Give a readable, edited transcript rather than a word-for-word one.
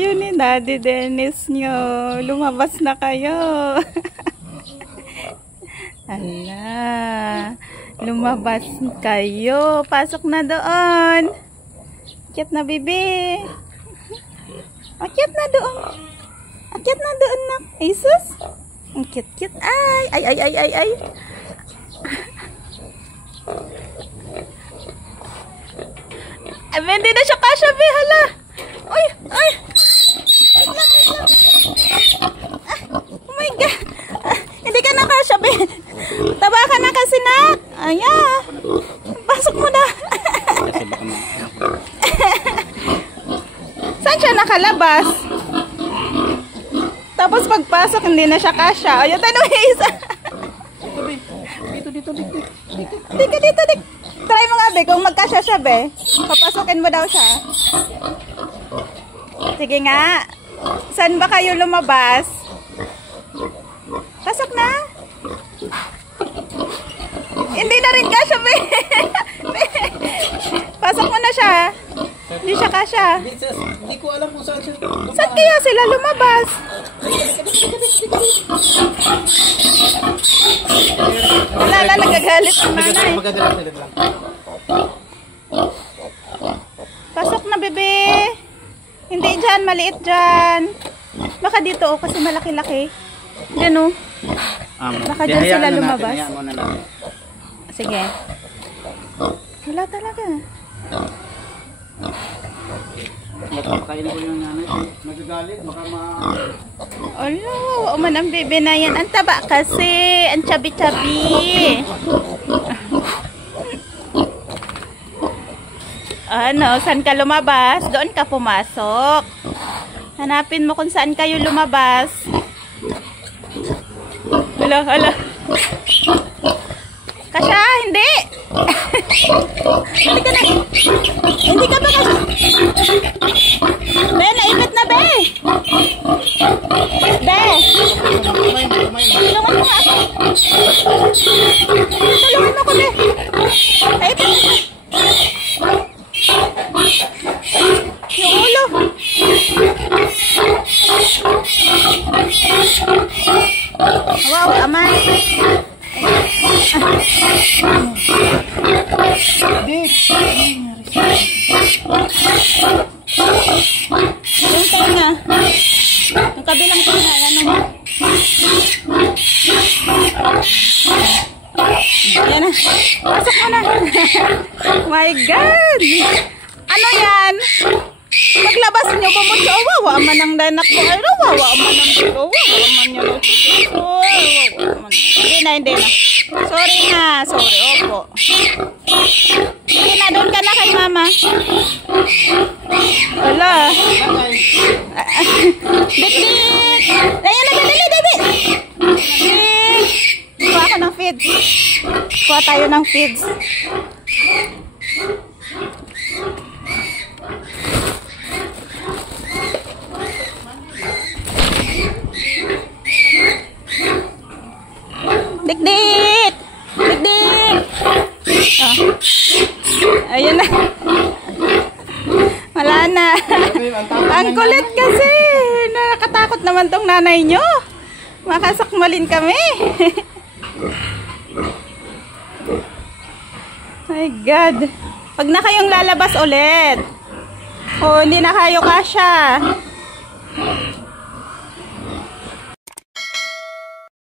kayo ni Daddy Dennis nyo. Lumabas na kayo. Hala. Lumabas kayo. Pasok na doon. Akyat na, bibi. Akyat na doon. Akyat na doon na. Jesus. Ang cute-cute. Ay. Hindi na siya kasya, be. Hala. Uy. Wait lang. Oh my God. Hindi ka na kasya, be. Taba ka na kasi, nak. Pasok mo na. Saan siya nakalabas? Tapos pagpasok, hindi na siya kasya. Ayun, tayo isa. Dito. Dito. Try mo nga, be, kung magkasya siya, be. Papasukin mo daw siya. Sige nga. Saan ba kayo lumabas? Pasok na. Hindi na rin kasya, be. Pasok mo na siya. Hindi siya kasya. Hindi ko alam kung saan siya. Saan kaya sila lumabas? Wala, nagagalit ang nanay. Pasok na, bebe. Hindi dyan, maliit dyan. Baka dito, kasi malaki-laki. Diyan, baka dyan sila lumabas. Sige. Wala talaga. Makain ko yung nanay. Magagalit, baka Alo, uman ang bebe na yan. Ang taba kasi. Ang chabi-chabi. Saan ka lumabas? Doon ka pumasok. Hanapin mo kung saan kayo lumabas. Hala. Kasya, hindi. Hindi ka na. Hindi ka ba kasya? Be, naipit na, be. Be. Tulungan mo nga ako. Tulungan mo ko, be. Naipit na siya. Yung ulo. Wow, amay. Yung tenga. Yung kabilang tenga. Yan na. Pasok mo na. My God. Ano yan? Maglabas nyo ba mo siya? Wawa man ang danak ko. Ay, wawa man ang dito. Wawa man niya. Hindi na. Sorry na. Sorry, opo. Sige na, doon ka na kay mama. Wala. Dik. Ayan na, dali. Kuha ako ng feeds. Kuha tayo ng feeds. Dik. Ayun na. Wala na. Ang kulit kasi. Nakakatakot naman tong nanay nyo. Makasakmalin kami. My God. Pag na kayong lalabas ulit. Hindi na kayo kasya.